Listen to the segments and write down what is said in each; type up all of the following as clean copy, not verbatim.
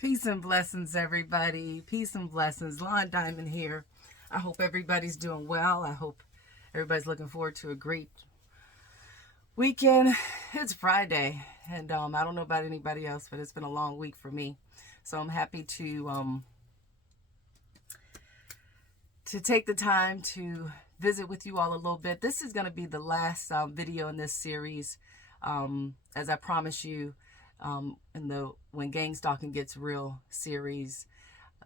Peace and blessings, everybody. Peace and blessings. Lon Diamond here. I hope everybody's doing well. I hope everybody's looking forward to a great weekend. It's Friday, and I don't know about anybody else, but it's been a long week for me. So I'm happy to take the time to visit with you all a little bit. This is going to be the last video in this series, as I promise you. In the When Gangstalking Gets Real series.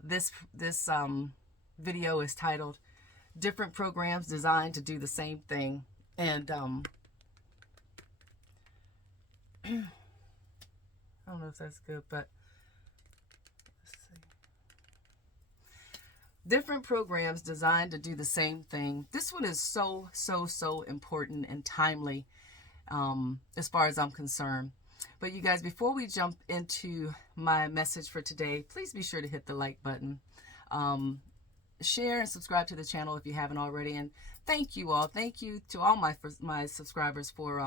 This video is titled Different Programs Designed to Do the Same Thing. And I don't know if that's good, but let's see. Different programs designed to do the same thing. This one is so important and timely, as far as I'm concerned. But you guys, before we jump into my message for today, please be sure to hit the like button. Share and subscribe to the channel if you haven't already. And thank you all. Thank you to all my subscribers for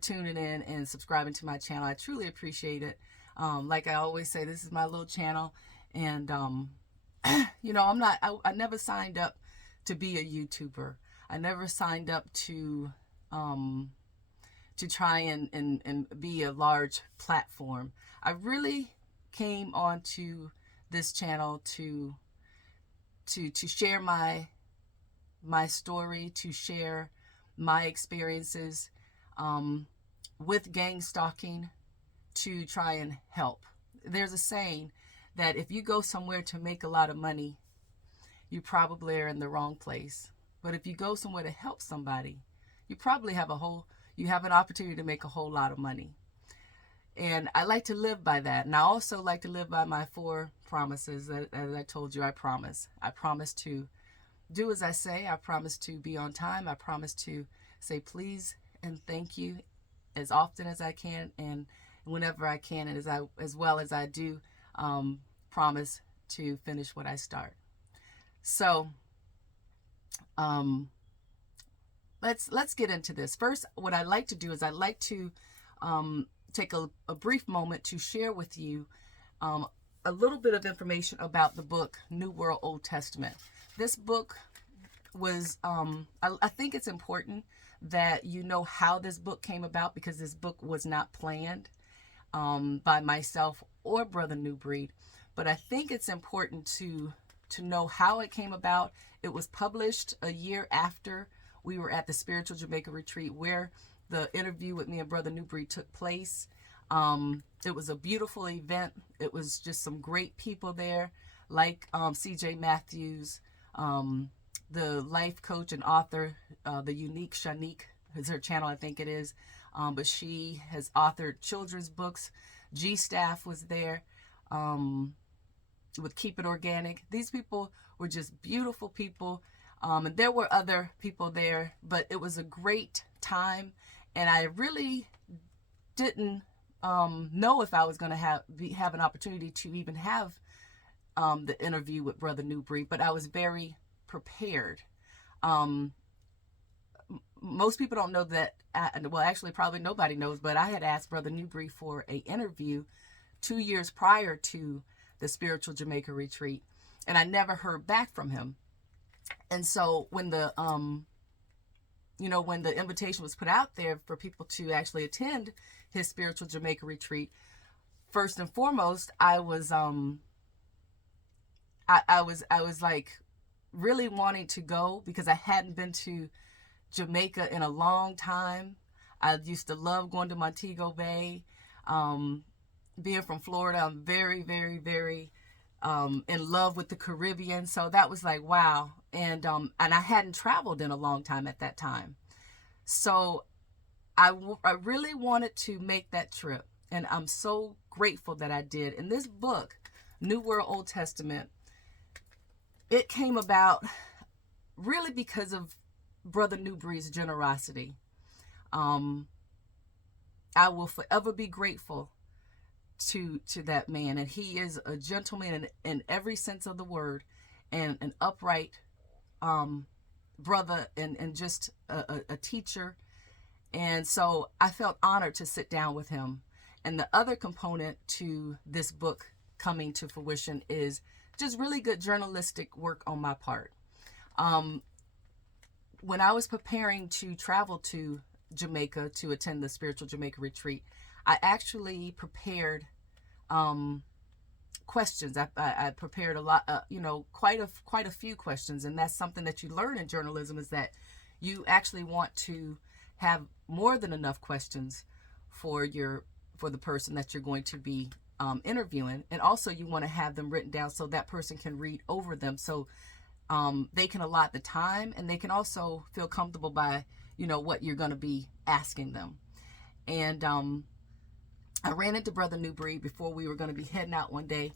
tuning in and subscribing to my channel. I truly appreciate it. Like I always say, this is my little channel. And, you know, I never signed up to be a YouTuber. I never signed up to try and be a large platform. I really came onto this channel to share my story, to share my experiences with gang stalking, to try and help. There's a saying that if you go somewhere to make a lot of money, you probably are in the wrong place. But if you go somewhere to help somebody, you probably have an opportunity to make a whole lot of money. And I like to live by that. And I also like to live by my 4 promises that, as I told you, I promise. I promise to do as I say. I promise to be on time. I promise to say please and thank you as often as I can and whenever I can, and as well as I do promise to finish what I start. So, let's get into this. First, what I like to do is I like to take a brief moment to share with you a little bit of information about the book New World Old Testament. This book was, I think it's important that you know how this book came about, because this book was not planned by myself or Brother New Breed. But I think it's important to know how it came about. It was published a year after we were at the Spiritual Jamaica Retreat, where the interview with me and Brother New Breed took place. It was a beautiful event. It was just some great people there, like CJ Matthews, the life coach and author, the Unique Shanique is her channel, I think it is. But she has authored children's books. G Staff was there with Keep It Organic. These people were just beautiful people. And there were other people there, but it was a great time. And I really didn't know if I was going to have an opportunity to even have the interview with Brother New Breed, but I was very prepared. Most people don't know that. Well, actually, probably nobody knows, but I had asked Brother New Breed for an interview 2 years prior to the Spiritual Jamaica Retreat, and I never heard back from him. And so when the when the invitation was put out there for people to actually attend his Spiritual Jamaica Retreat, first and foremost, I was like really wanting to go, because I hadn't been to Jamaica in a long time. I used to love going to Montego Bay. Being from Florida, I'm very in love with the Caribbean. So that was like, wow. And I hadn't traveled in a long time at that time. So I really wanted to make that trip. And I'm so grateful that I did. And this book, New World Old Testament, it came about really because of Brother New Breed's generosity. I will forever be grateful to that man, and he is a gentleman in every sense of the word, and an upright brother, and just a teacher. And so I felt honored to sit down with him. And the other component to this book coming to fruition is just really good journalistic work on my part. When I was preparing to travel to Jamaica to attend the Spiritual Jamaica Retreat, I actually prepared questions. I prepared a lot, quite a few questions, and that's something that you learn in journalism, is that you actually want to have more than enough questions for the person that you're going to be interviewing, and also you want to have them written down so that person can read over them, so they can allot the time, and they can also feel comfortable by what you're going to be asking them. And I ran into Brother Newbreed before we were going to be heading out one day,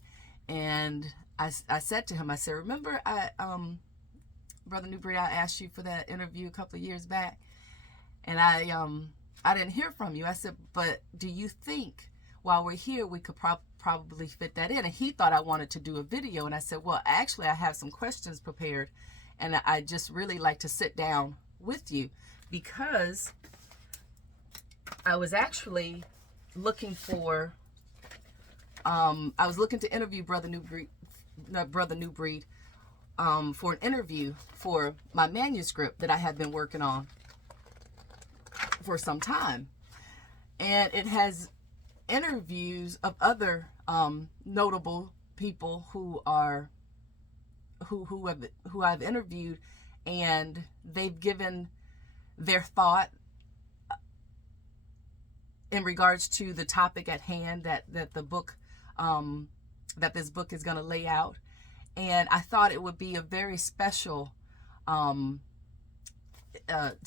and I said to him, I said, remember, Brother Newbreed, I asked you for that interview a couple of years back, and I didn't hear from you. I said, but do you think while we're here we could probably fit that in? And he thought I wanted to do a video, and I said, well, actually I have some questions prepared, and I just really like to sit down with you, because I was actually looking for I was looking to interview Brother Newbreed for an interview for my manuscript that I had been working on for some time, and it has interviews of other notable people who I've interviewed, and they've given their thought in regards to the topic at hand that the book that this book is going to lay out. And I thought it would be a very special to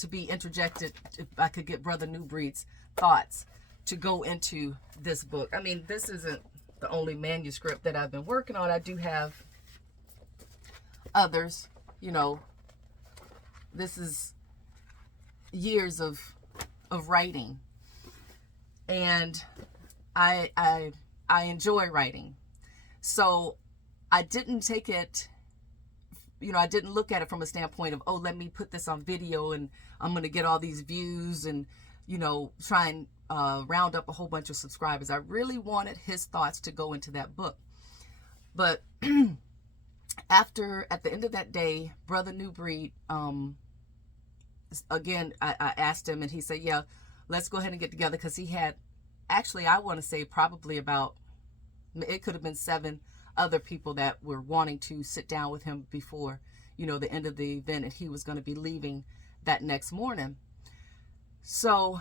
be interjected if I could get Brother Newbreed's thoughts to go into this book. I mean, this isn't the only manuscript that I've been working on. I do have others. This is years of writing, and I enjoy writing. So I didn't take it, I didn't look at it from a standpoint of, oh, let me put this on video and I'm going to get all these views and, try and round up a whole bunch of subscribers. I really wanted his thoughts to go into that book. But at the end of that day, Brother Newbreed, again, I asked him, and he said, yeah, let's go ahead and get together, because he had, actually, I want to say probably about, it could have been 7 other people that were wanting to sit down with him before, the end of the event, and he was going to be leaving that next morning. So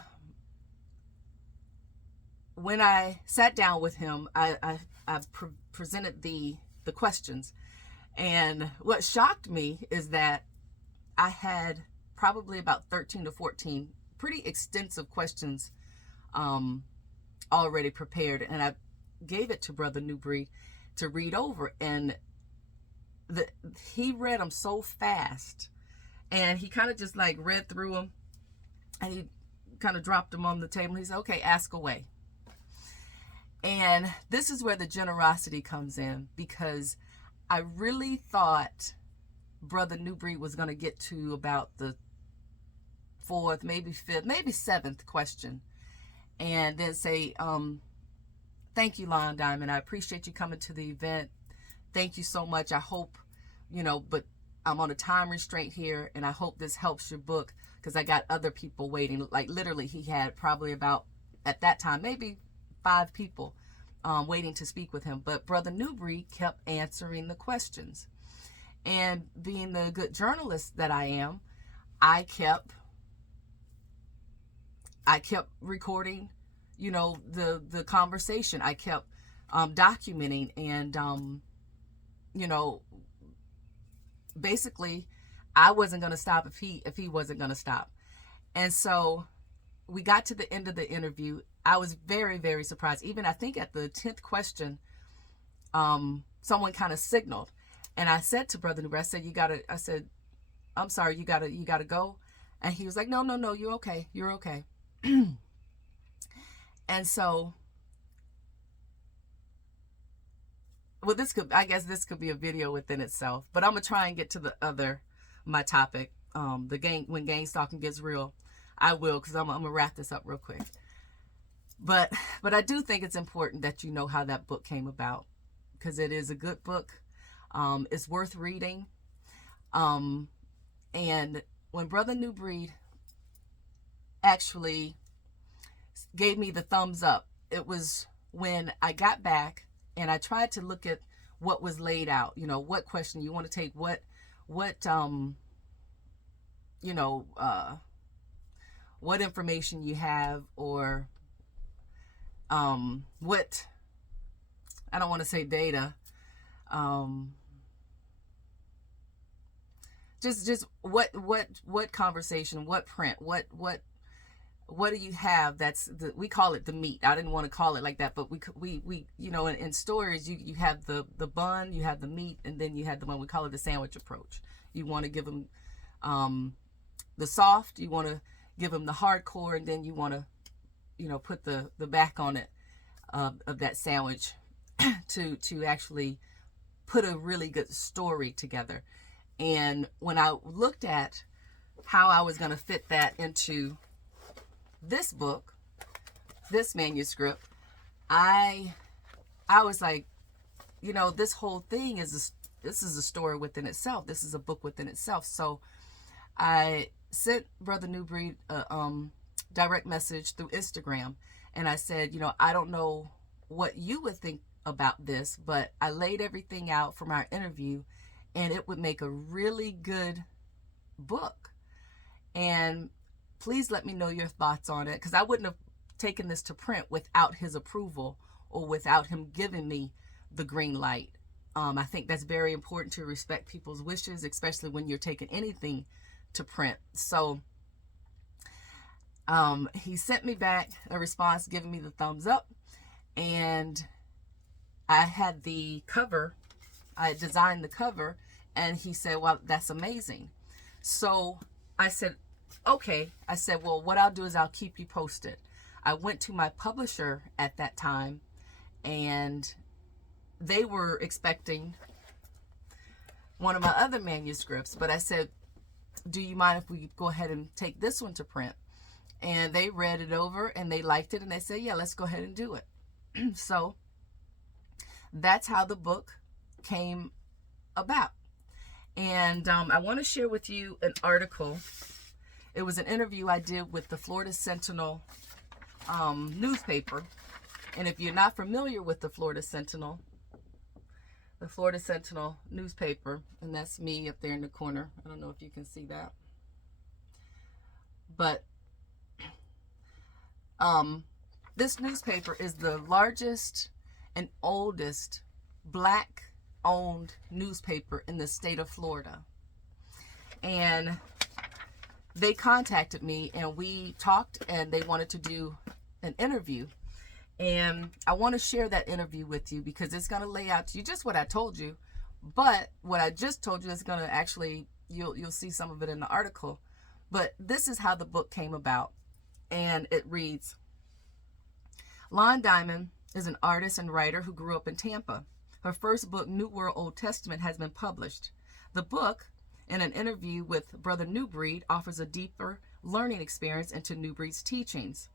when I sat down with him, I presented the questions, and what shocked me is that I had probably about 13 to 14 pretty extensive questions already prepared, and I gave it to Brother Newbreed to read over, and he read them so fast, and he kind of just like read through them, and he kind of dropped them on the table. He said, okay, ask away. And this is where the generosity comes in, because I really thought Brother Newbreed was going to get to about the 4th, maybe 5th, maybe 7th question, and then say, thank you, Lion Diamond. I appreciate you coming to the event. Thank you so much. I hope, but I'm on a time restraint here, and I hope this helps your book, because I got other people waiting. Like literally, he had probably about, at that time, maybe 5 people waiting to speak with him. But Brother Newbreed kept answering the questions. And being the good journalist that I am, I kept recording, the conversation. I kept documenting, and basically I wasn't going to stop if he wasn't going to stop. And so we got to the end of the interview. I was very, very surprised. Even I think at the 10th question, someone kind of signaled, and I said to Brother Newbreed, I said, I'm sorry, you gotta go. And he was like, no, you're okay. And so, well, I guess this could be a video within itself, but I'm gonna try and get to my topic, when Gangstalking gets real. I will, because I'm gonna wrap this up real quick. But I do think it's important that you know how that book came about. because it is a good book. It's worth reading. And when Brother New Breed actually gave me the thumbs up, it was when I got back and I tried to look at what was laid out. You know, what question you want to take, what you know, what information you have, or what, I don't want to say data, just what conversation, what print, what do you have that's we call it the meat. I didn't want to call it like that, but we you know, in stories you have the bun, you have the meat, and then you have the one we call it the sandwich approach. You want to give them the soft, you want to give them the hardcore, and then you want to, you know, put the back on it of that sandwich to actually put a really good story together. And when I looked at how I was going to fit that into this book, this manuscript, I was like, you know, this whole thing this is a story within itself. This is a book within itself. So I sent Brother New Breed a direct message through Instagram, and I said, you know, I don't know what you would think about this, but I laid everything out from our interview, and it would make a really good book. And please let me know your thoughts on it, because I wouldn't have taken this to print without his approval or without him giving me the green light. I think that's very important, to respect people's wishes, especially when you're taking anything to print. So he sent me back a response giving me the thumbs up, and I had the cover. I designed the cover, and he said, well, that's amazing. So I said, okay. I said, well, what I'll do is I'll keep you posted. I went to my publisher at that time, and they were expecting one of my other manuscripts, but I said, do you mind if we go ahead and take this one to print? And they read it over and they liked it, and they said, yeah, let's go ahead and do it. So that's how the book came about. And I want to share with you an article. It was an interview I did with the Florida Sentinel newspaper. And if you're not familiar with the Florida Sentinel newspaper, and that's me up there in the corner. I don't know if you can see that. But this newspaper is the largest and oldest Black-owned newspaper in the state of Florida. And they contacted me, and we talked, and they wanted to do an interview. And I want to share that interview with you, because it's going to lay out to you just what I told you. But what I just told you is going to actually, you'll see some of it in the article. But this is how the book came about. And it reads, Lon Diamond is an artist and writer who grew up in Tampa. Her first book, New World Old Testament, has been published. The book, in an interview with Brother New Breed, offers a deeper learning experience into New Breed's teachings.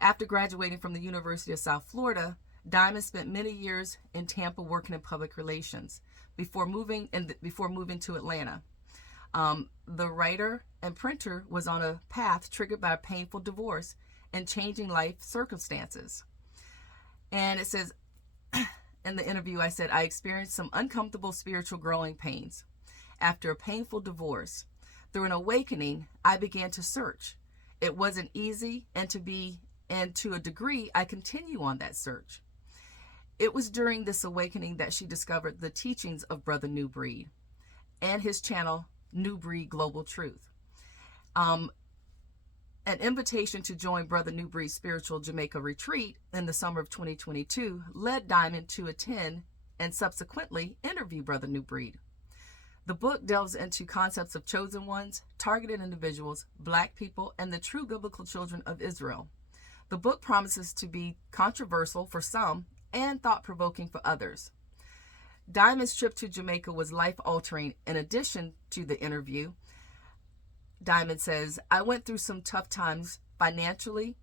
After graduating from the University of South Florida, Diamond spent many years in Tampa working in public relations before moving to Atlanta. The writer and printer was on a path triggered by a painful divorce and changing life circumstances. And it says, in the interview, I said, I experienced some uncomfortable spiritual growing pains. After a painful divorce, through an awakening, I began to search. It wasn't easy, and to a degree, I continue on that search. It was during this awakening that she discovered the teachings of Brother New Breed and his channel, New Breed Global Truth. An invitation to join Brother New Breed's spiritual Jamaica retreat in the summer of 2022 led Diamond to attend and subsequently interview Brother New Breed. The book delves into concepts of chosen ones, targeted individuals, Black people, and the true biblical children of Israel. The book promises to be controversial for some and thought-provoking for others. Diamond's trip to Jamaica was life-altering. In addition to the interview, Diamond says, I went through some tough times financially,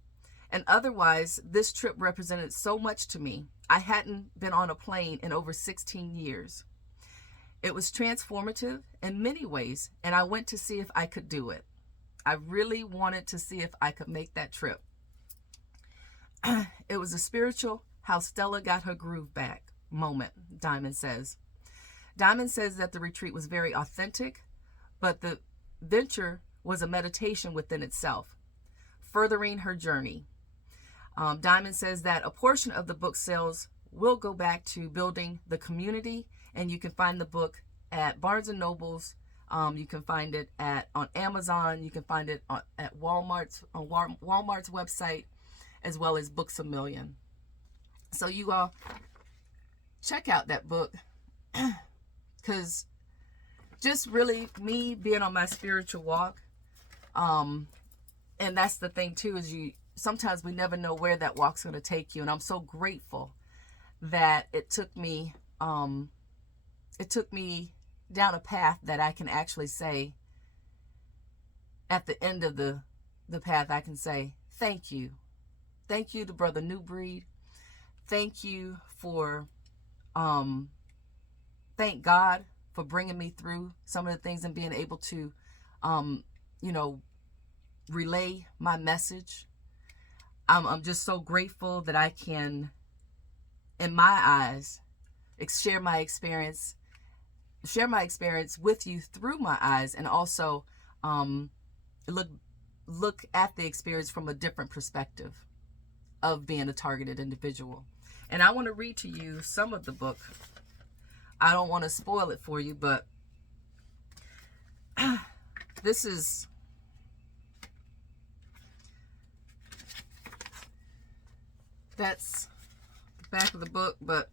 and otherwise this trip represented so much to me. I hadn't been on a plane in over 16 years. It was transformative in many ways, and I went to see if I could do it. I really wanted to see if I could make that trip. It was a spiritual, how Stella got her groove back moment, Diamond says. Diamond says that the retreat was very authentic, but the venture was a meditation within itself, furthering her journey. Diamond says that a portion of the book sales will go back to building the community, and you can find the book at Barnes and Nobles. You can find it on Amazon. You can find it at Walmart's website, as well as Books A Million. So you all check out that book, because just really me being on my spiritual walk, and that's the thing too, is sometimes we never know where that walk's going to take you, and I'm so grateful that it took me down a path that I can actually say at the end of the path, I can say thank you to Brother New Breed. Thank you for thank God for bringing me through some of the things and being able to relay my message. I'm just so grateful that I can, in my eyes, share my experience with you through my eyes, and also look at the experience from a different perspective of being a targeted individual. And I want to read to you some of the book. I don't want to spoil it for you, but that's the back of the book, but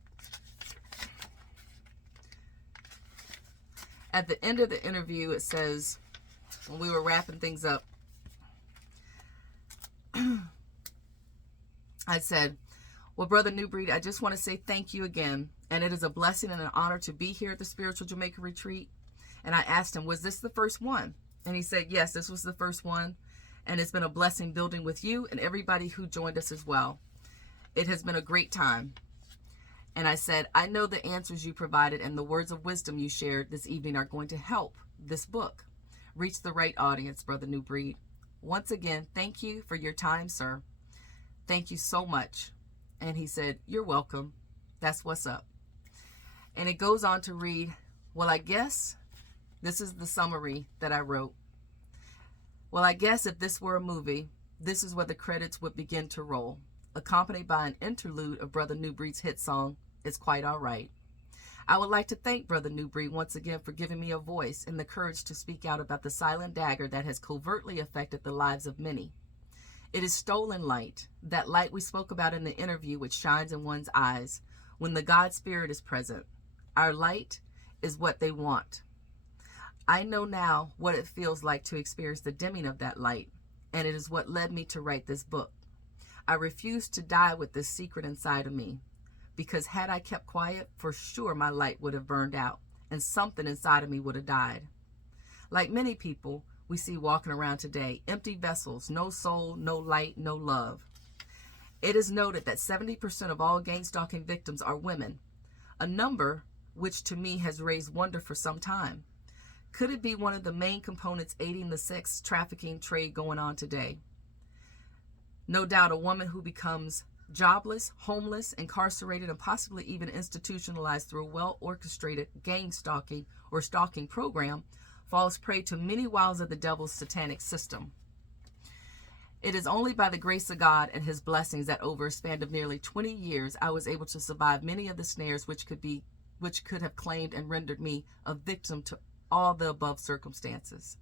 at the end of the interview, it says, when we were wrapping things up, I said, well, Brother New Breed, I just want to say thank you again. And it is a blessing and an honor to be here at the Spiritual Jamaica Retreat. And I asked him, was this the first one? And he said, yes, this was the first one. And it's been a blessing building with you and everybody who joined us as well. It has been a great time. And I said, I know the answers you provided and the words of wisdom you shared this evening are going to help this book reach the right audience, Brother New Breed. Once again, thank you for your time, sir. Thank you so much. And he said, you're welcome. That's what's up. And it goes on to read, well, I guess this is the summary that I wrote. Well, I guess if this were a movie, this is where the credits would begin to roll, accompanied by an interlude of Brother New Breed's hit song, It's Quite All Right. I would like to thank Brother New Breed once again for giving me a voice and the courage to speak out about the silent dagger that has covertly affected the lives of many. It is stolen light, that light we spoke about in the interview, which shines in one's eyes when the God Spirit is present. Our light is what they want. I know now what it feels like to experience the dimming of that light, and it is what led me to write this book. I refuse to die with this secret inside of me, because had I kept quiet, for sure my light would have burned out, and something inside of me would have died. Like many people we see walking around today, empty vessels, no soul, no light, no love. It is noted that 70% of all gangstalking victims are women, a number which to me has raised wonder for some time. Could it be one of the main components aiding the sex trafficking trade going on today? No doubt a woman who becomes jobless, homeless, incarcerated, and possibly even institutionalized through a well-orchestrated gang stalking or stalking program falls prey to many wiles of the devil's satanic system. It is only by the grace of God and his blessings that over a span of nearly 20 years I was able to survive many of the snares which could have claimed and rendered me a victim to all the above circumstances.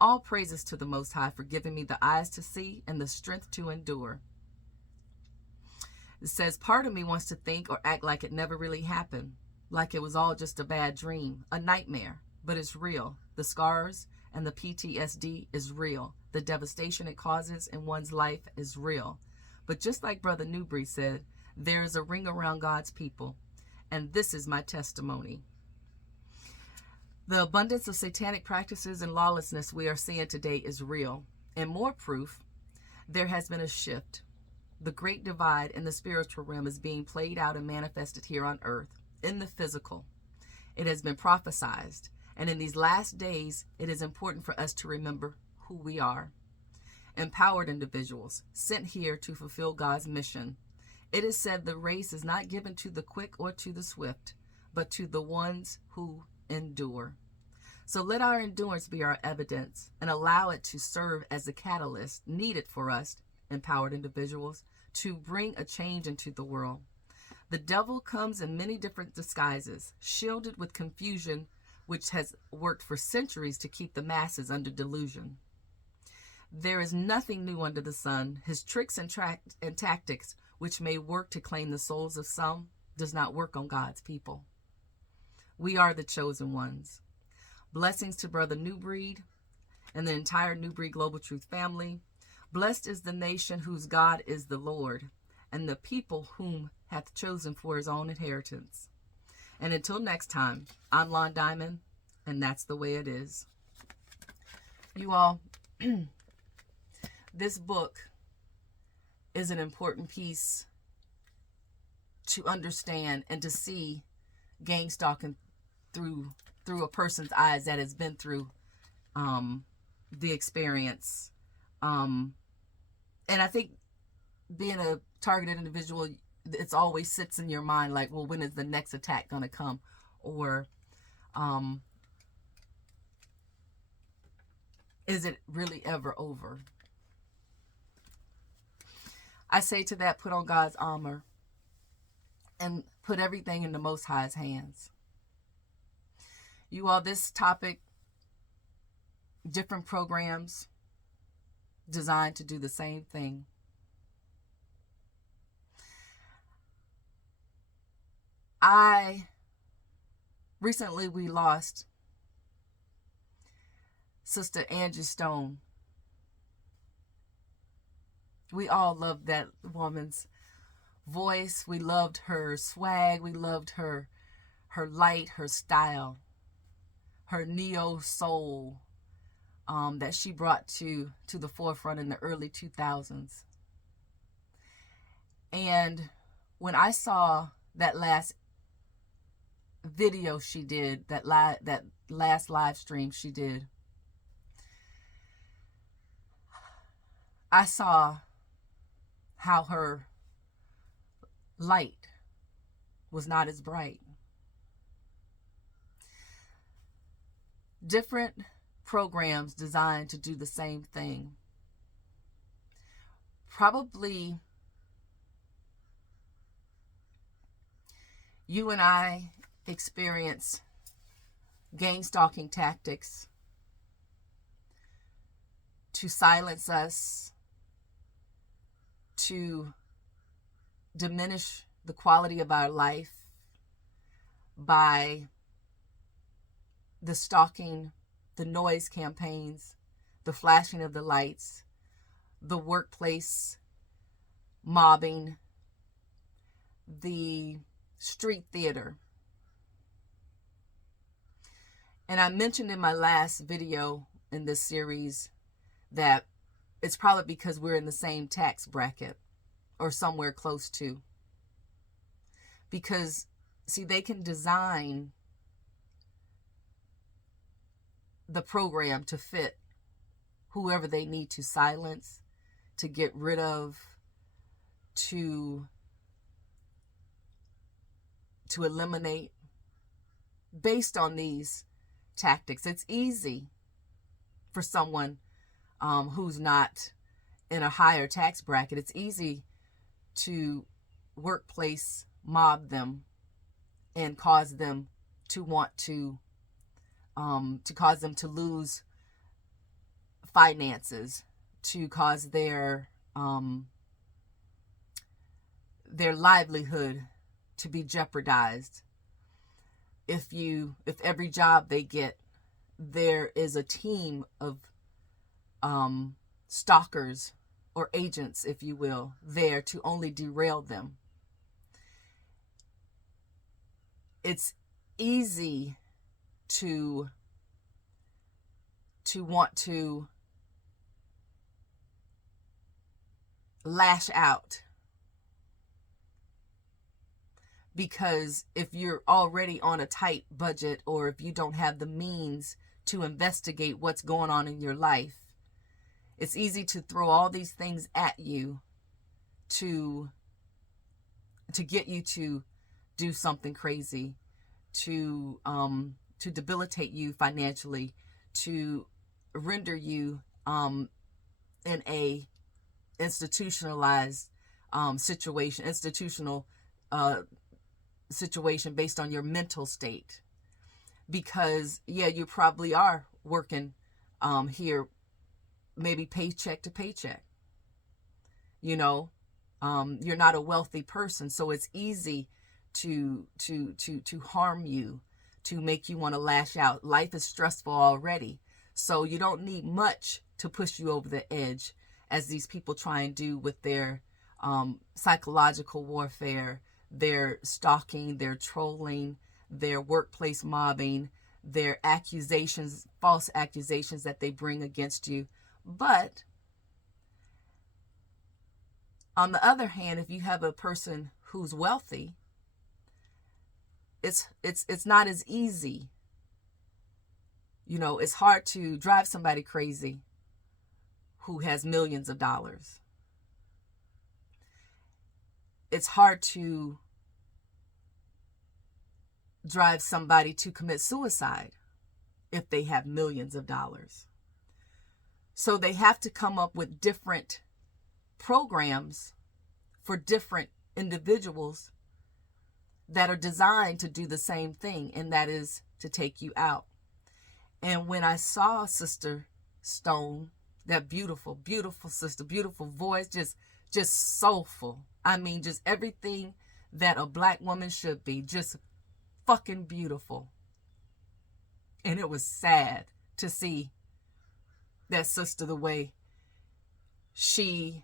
All praises to the Most High for giving me the eyes to see and the strength to endure. It says, part of me wants to think or act like it never really happened, like it was all just a bad dream, a nightmare, but it's real. The scars and the PTSD is real. The devastation it causes in one's life is real. But just like Brother New Breed said, there is a ring around God's people, and this is my testimony. The abundance of satanic practices and lawlessness we are seeing today is real. And more proof, there has been a shift. The great divide in the spiritual realm is being played out and manifested here on earth, in the physical. It has been prophesied, and in these last days, it is important for us to remember who we are. Empowered individuals, sent here to fulfill God's mission. It is said the race is not given to the quick or to the swift, but to the ones who endure. So let our endurance be our evidence and allow it to serve as the catalyst needed for us, empowered individuals, to bring a change into the world. The devil comes in many different disguises, shielded with confusion, which has worked for centuries to keep the masses under delusion. There is nothing new under the sun. His tricks and tactics, which may work to claim the souls of some, does not work on God's people. We are the chosen ones. Blessings to Brother New Breed and the entire New Breed Global Truth family. Blessed is the nation whose God is the Lord, and the people whom hath chosen for his own inheritance. And until next time, I'm Lon Diamond, and that's the way it is. You all, this book is an important piece to understand and to see gangstalking through a person's eyes that has been through the experience. And I think being a targeted individual, it's always sits in your mind like, well, when is the next attack going to come? Or is it really ever over? I say to that, put on God's armor and put everything in the Most High's hands. You all, this topic, different programs designed to do the same thing. Recently we lost Sister Angie Stone. We all loved that woman's voice. We loved her swag. We loved her light, her style, her neo soul that she brought to the forefront in the early 2000s. And when I saw that last video she did, that last live stream she did, I saw how her light was not as bright. Different programs designed to do the same thing. Probably you and I experience gangstalking tactics to silence us, to diminish the quality of our life by the stalking, the noise campaigns, the flashing of the lights, the workplace mobbing, the street theater. And I mentioned in my last video in this series that it's probably because we're in the same tax bracket or somewhere close to. Because, see, they can design the program to fit whoever they need to silence, to get rid of, to eliminate based on these tactics. It's easy for someone who's not in a higher tax bracket. It's easy to workplace mob them and cause them to want to cause them to lose finances, to cause their livelihood to be jeopardized. If every job they get, there is a team of stalkers or agents, if you will, there to only derail them. It's easy to want to lash out Because if you're already on a tight budget, or if you don't have the means to investigate what's going on in your life, it's easy to throw all these things at you to get you to do something crazy, to debilitate you financially, to render you in a institutionalized institutional situation based on your mental state. Because yeah, you probably are working here, maybe paycheck to paycheck. You're not a wealthy person, so it's easy to harm you, to make you want to lash out. Life is stressful already, so you don't need much to push you over the edge, as these people try and do with their psychological warfare, their stalking, their trolling, their workplace mobbing, their accusations, false accusations that they bring against you. But on the other hand, if you have a person who's wealthy, it's not as easy. It's hard to drive somebody crazy who has millions of dollars. It's hard to drive somebody to commit suicide if they have millions of dollars. So they have to come up with different programs for different individuals that are designed to do the same thing, and that is to take you out. And when I saw Sister Stone, that beautiful, beautiful sister, beautiful voice, just soulful. I mean, just everything that a black woman should be, just fucking beautiful. And it was sad to see that sister, the way she,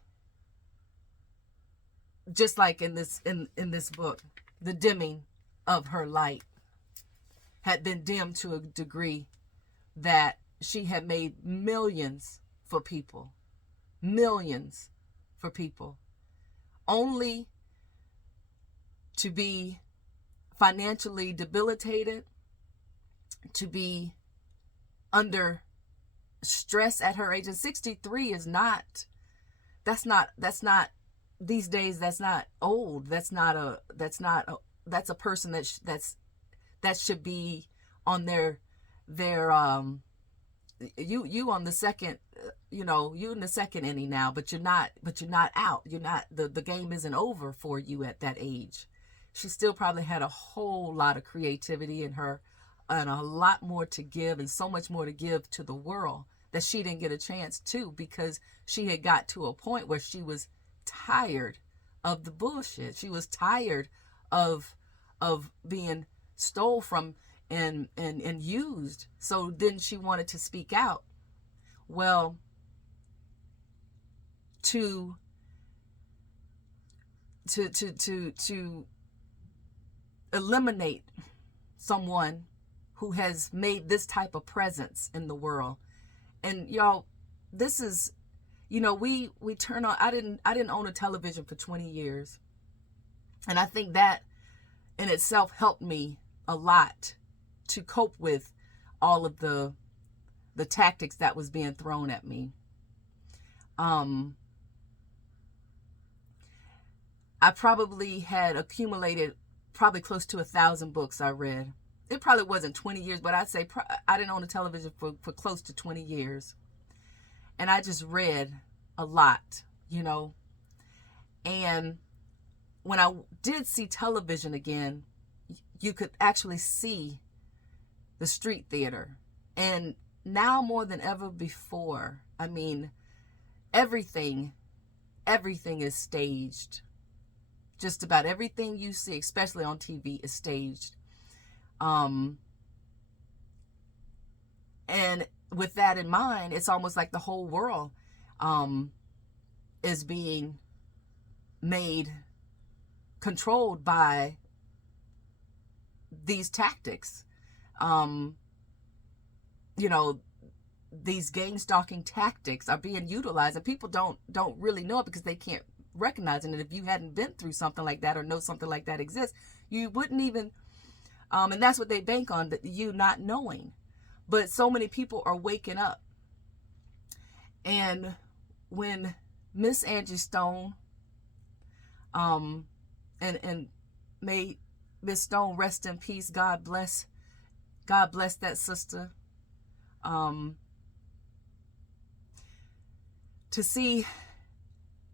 just like in this book, the dimming of her light had been dimmed to a degree that she had made millions for people, only to be financially debilitated, to be under stress at her age. And 63 is not, that's not these days, that's not old. That's a person that should be on their you on the second, you in the second inning now, but you're not out. You're not, the game isn't over for you at that age. She still probably had a whole lot of creativity in her, and a lot more to give, and so much more to give to the world that she didn't get a chance to, because she had got to a point where she was tired of the bullshit. She was tired of being stole from and used. So then she wanted to speak out. Well, to eliminate someone who has made this type of presence in the world. And y'all, this is, we turn on, I didn't own a television for 20 years. And I think that in itself helped me a lot to cope with all of the tactics that was being thrown at me. I probably had accumulated probably close to 1,000 books I read. It probably wasn't 20 years, but I'd say I didn't own a television for close to 20 years. And I just read a lot, And when I did see television again, you could actually see the street theater. And now more than ever before, I mean, everything is staged. Just about everything you see, especially on TV, is staged. And with that in mind, it's almost like the whole world is being controlled by these tactics. These gang stalking tactics are being utilized, and people don't really know it because they can't recognizing it. If you hadn't been through something like that or know something like that exists, you wouldn't even, and that's what they bank on, that you not knowing. But so many people are waking up. And when Miss Angie Stone, and may Miss Stone rest in peace. God bless that sister. To see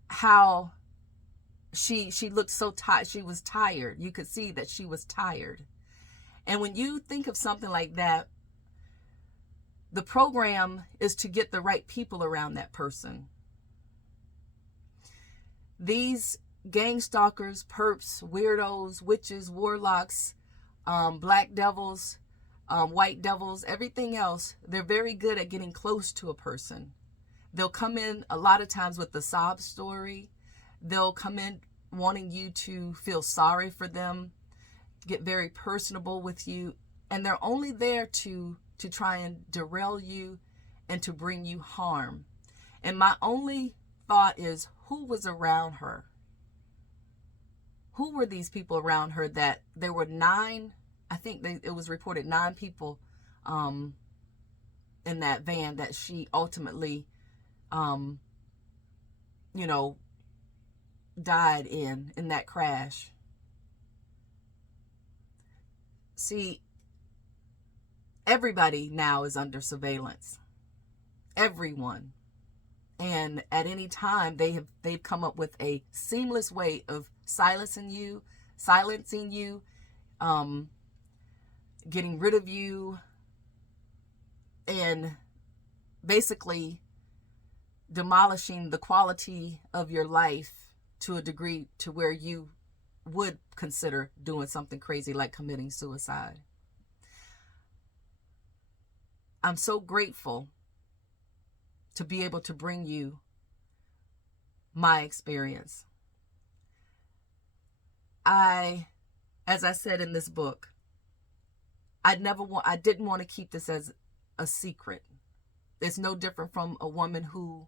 how she looked so tired. She was tired. You could see that she was tired. And when you think of something like that, the program is to get the right people around that person. These gang stalkers, perps, weirdos, witches, warlocks, black devils, white devils, everything else, they're very good at getting close to a person. They'll come in a lot of times with the sob story. They'll come in wanting you to feel sorry for them, get very personable with you, and they're only there to try and derail you and to bring you harm. And my only thought is, who was around her? Who were these people around her? That there were 9, I think it was reported 9 people in that van that she ultimately, died in that crash. See, everybody now is under surveillance. Everyone. And at any time they've come up with a seamless way of silencing you, getting rid of you, and basically demolishing the quality of your life to a degree to where you would consider doing something crazy like committing suicide. I'm so grateful to be able to bring you my experience. As I said in this book, I didn't want to keep this as a secret. It's no different from a woman who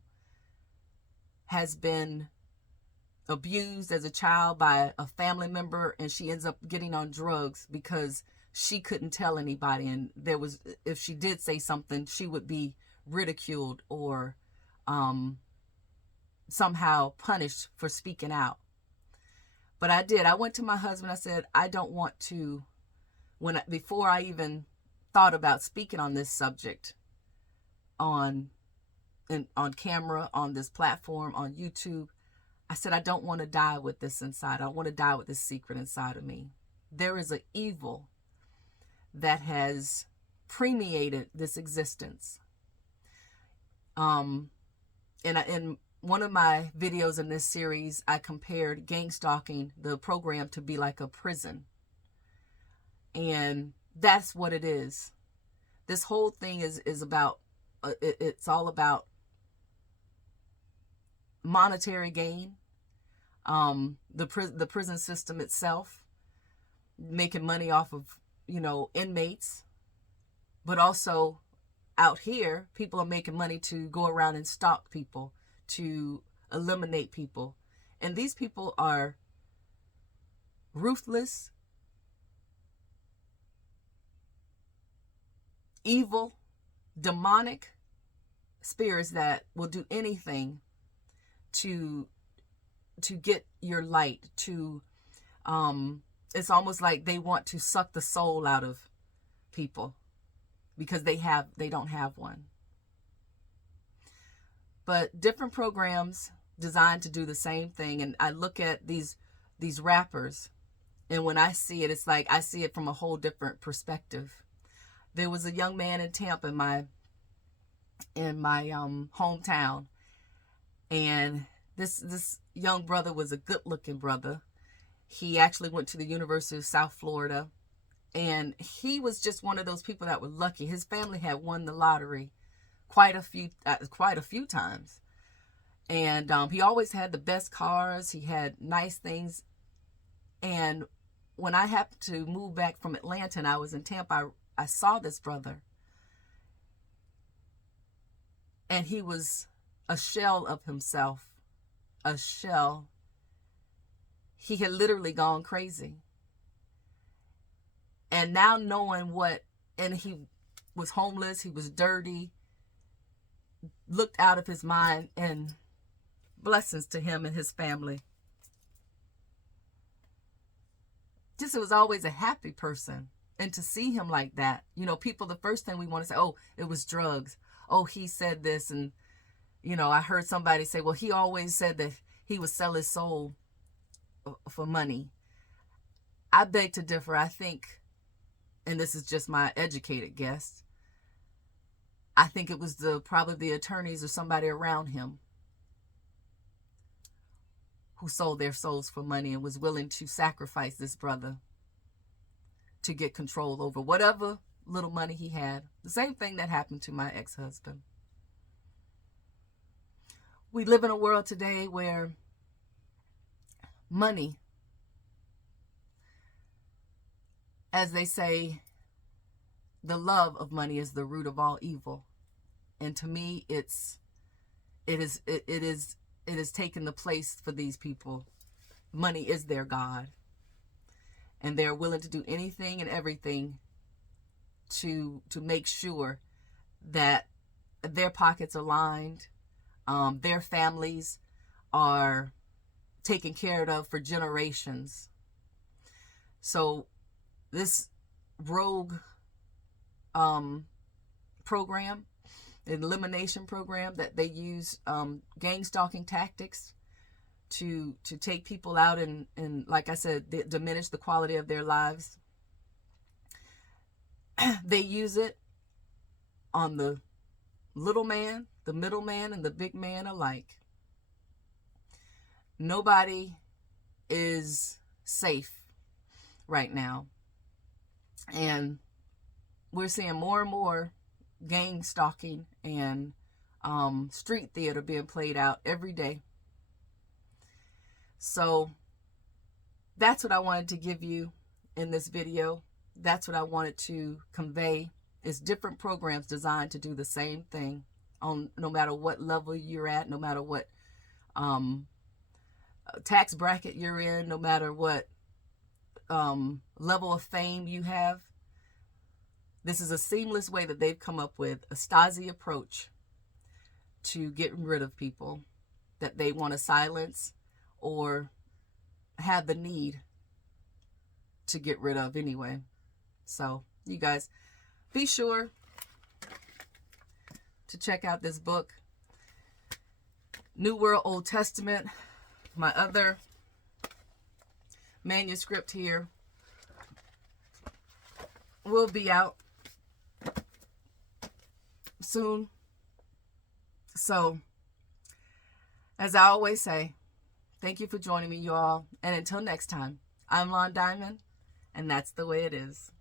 has been abused as a child by a family member, and she ends up getting on drugs because she couldn't tell anybody, and if she did say something, she would be ridiculed or somehow punished for speaking out. But I did. I went to my husband. I said, I don't want to, before I even thought about speaking on this subject on camera, on this platform, on YouTube, I said, I don't want to die with this inside. I don't want to die with this secret inside of me. There is an evil that has permeated this existence. In one of my videos in this series, I compared Gangstalking, the program, to be like a prison. And that's what it is. This whole thing is about, it's all about monetary gain. The prison system itself, making money off of, inmates. But also out here, people are making money to go around and stalk people, to eliminate people. And these people are ruthless, evil, demonic spirits that will do anything to get your light, it's almost like they want to suck the soul out of people because they don't have one. But different programs designed to do the same thing. And I look at these rappers, and when I see it, it's like I see it from a whole different perspective. There was a young man in Tampa, in my hometown, and this young brother was a good-looking brother. He actually went to the University of South Florida, and he was just one of those people that were lucky. His family had won the lottery quite a few times, and he always had the best cars. He had nice things. And when I happened to move back from Atlanta and I was in Tampa, I saw this brother, and he was a shell of himself, a shell he had literally gone crazy. And now knowing and he was homeless, he was dirty, looked out of his mind, and blessings to him and his family. Just, it was always a happy person. And to see him like that, people, the first thing we want to say, oh, it was drugs. Oh, he said this. And, I heard somebody say, well, he always said that he would sell his soul for money. I beg to differ. I think, and this is just my educated guess, I think it was probably the attorneys or somebody around him who sold their souls for money and was willing to sacrifice this brother to get control over whatever little money he had. The same thing that happened to my ex-husband. We live in a world today where money, as they say, the love of money is the root of all evil. And to me, it has taken the place for these people. Money is their God. And they're willing to do anything and everything to make sure that their pockets are lined, their families are taken care of for generations. So this rogue program, elimination program that they use, gangstalking tactics to take people out and like I said, diminish the quality of their lives. They use it on the little man, the middle man, and the big man alike. Nobody is safe right now. And we're seeing more and more gang stalking and street theater being played out every day. So that's what I wanted to give you in this video. That's what I wanted to convey, is different programs designed to do the same thing on no matter what level you're at, no matter what tax bracket you're in, no matter what level of fame you have. This is a seamless way that they've come up with, a Stasi approach to getting rid of people that they want to silence or have the need to get rid of anyway. So you guys, be sure to check out this book, New World Old Testament. My other manuscript here will be out soon. So, as I always say, thank you for joining me, you all. And until next time, I'm Lon Diamond, and that's the way it is.